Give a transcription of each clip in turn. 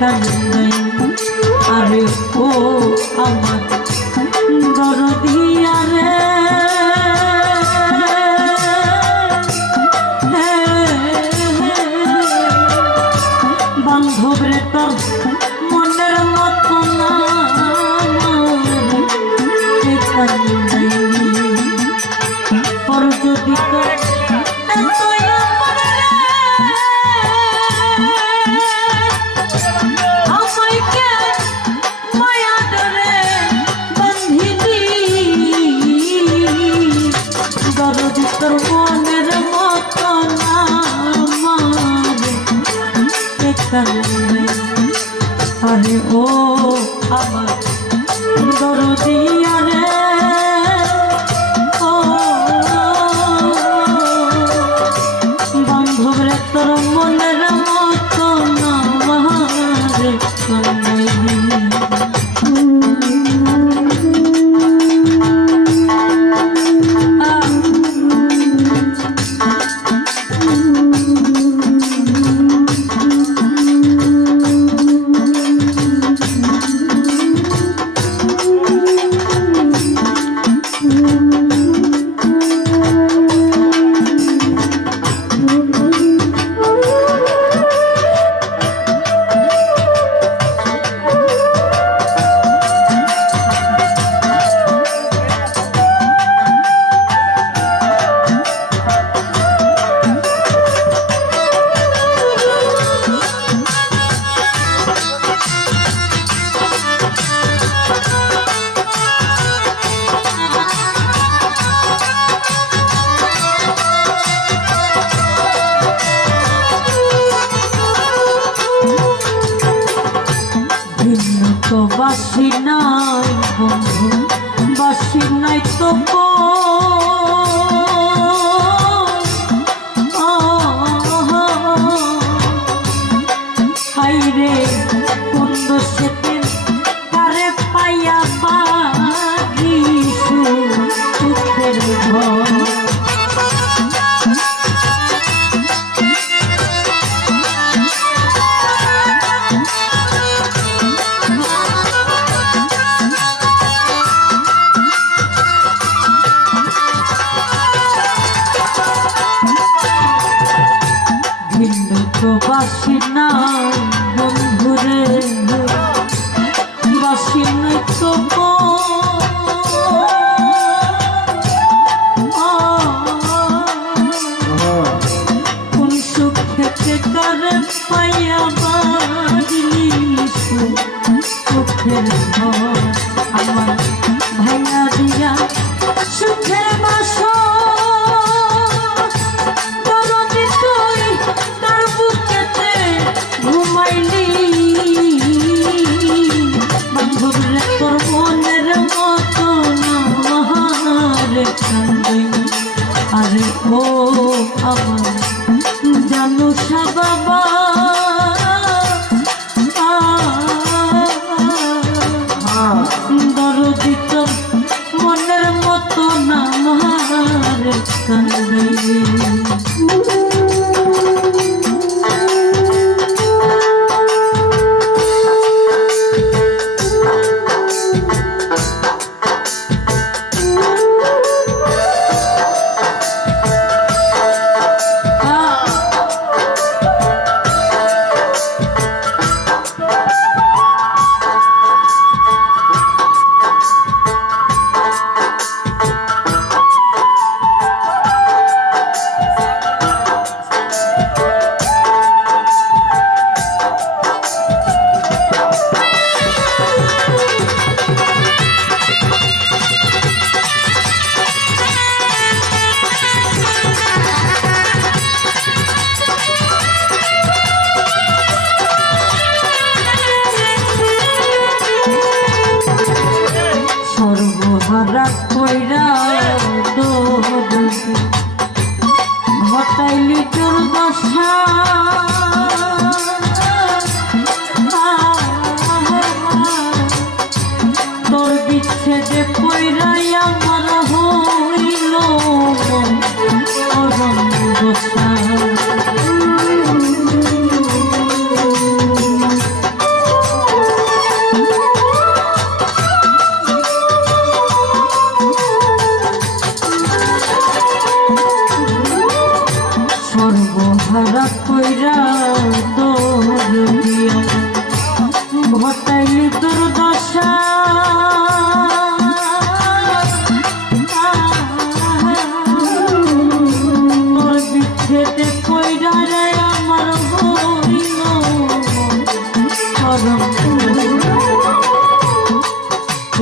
কান্দে আরে ও আমার দরদিয়া রে বান্ধব রে তোর মনের মতো না কান্দে পর যদি তোর তোর মনের মতো না আরে ও আমার দরদিয়া রে ও বান্ধব রে তোর মনের মতো না তো বাসি নাই বন্ধু বাসি নাই তো হাইরে কোন দোষেতে কারে পাইয়া বাড়িছু সুখের ঘর বাসি নাই বন্ধুরে বাসি নাই তো কোন সুখ থেকে করে পাইয়া বাড়ি সুখের ঘর আমার ভাইয়া দিয়া সুখের বাসা তোর মনের মতো আরে ও আমার জানো বাবা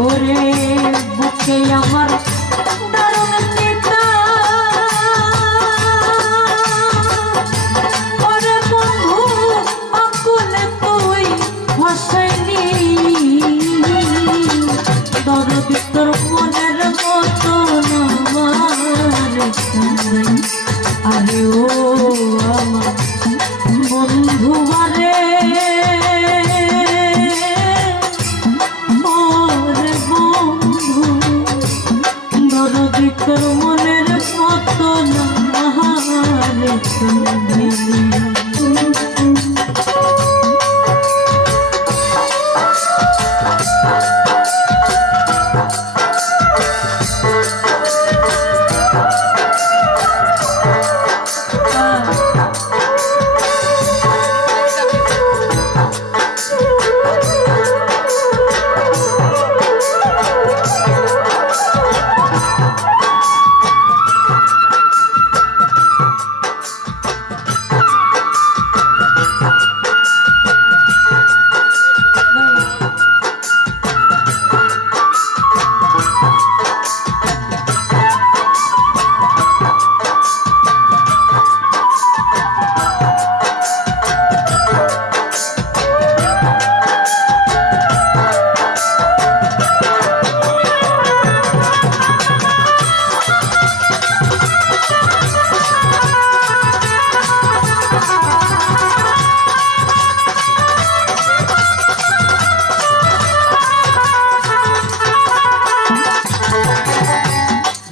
ওরে বুকে আমার দারুণ নেতা ওরে বন্ধু আকুলে তুই ভাসাইনি দরদি তোর মনের মতো আমার আরে ও আমার বন্ধু আরে ওরে বন্ধু দরদি তোর মনের মতো নাহারে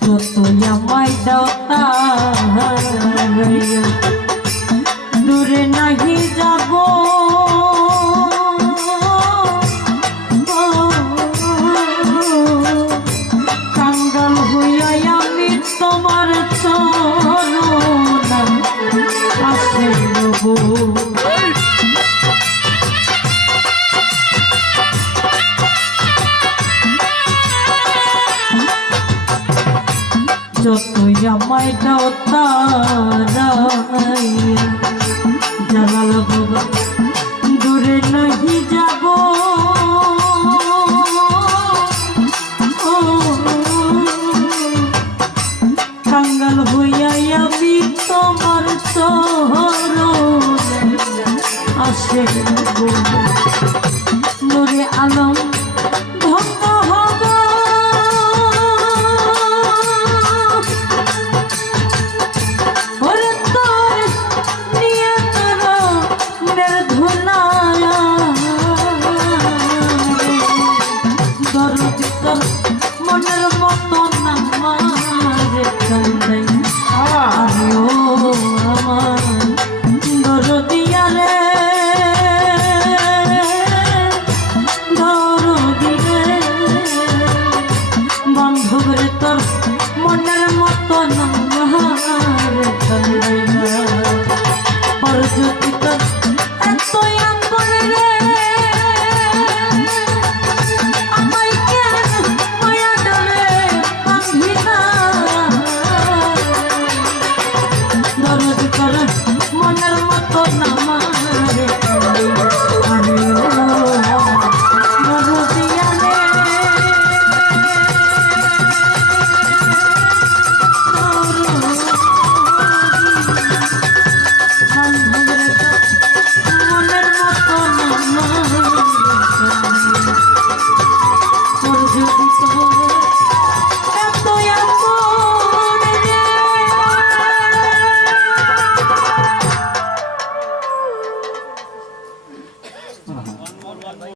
যতই আমায় দাও তাহারাইয়া দূরে নাহি যাব কাঙ্গাল হইয়া আমি তোমার চরণ আসে রব যতই আমায় দাও তারাইয়া জালাল বাবা দূরে নাহি যাব ও কাঙ্গাল হইয়া আমি তোমার চরণে আসে নূরে আলম ভক্ত হব ওরে তোর নিয়ে তোর ধুলা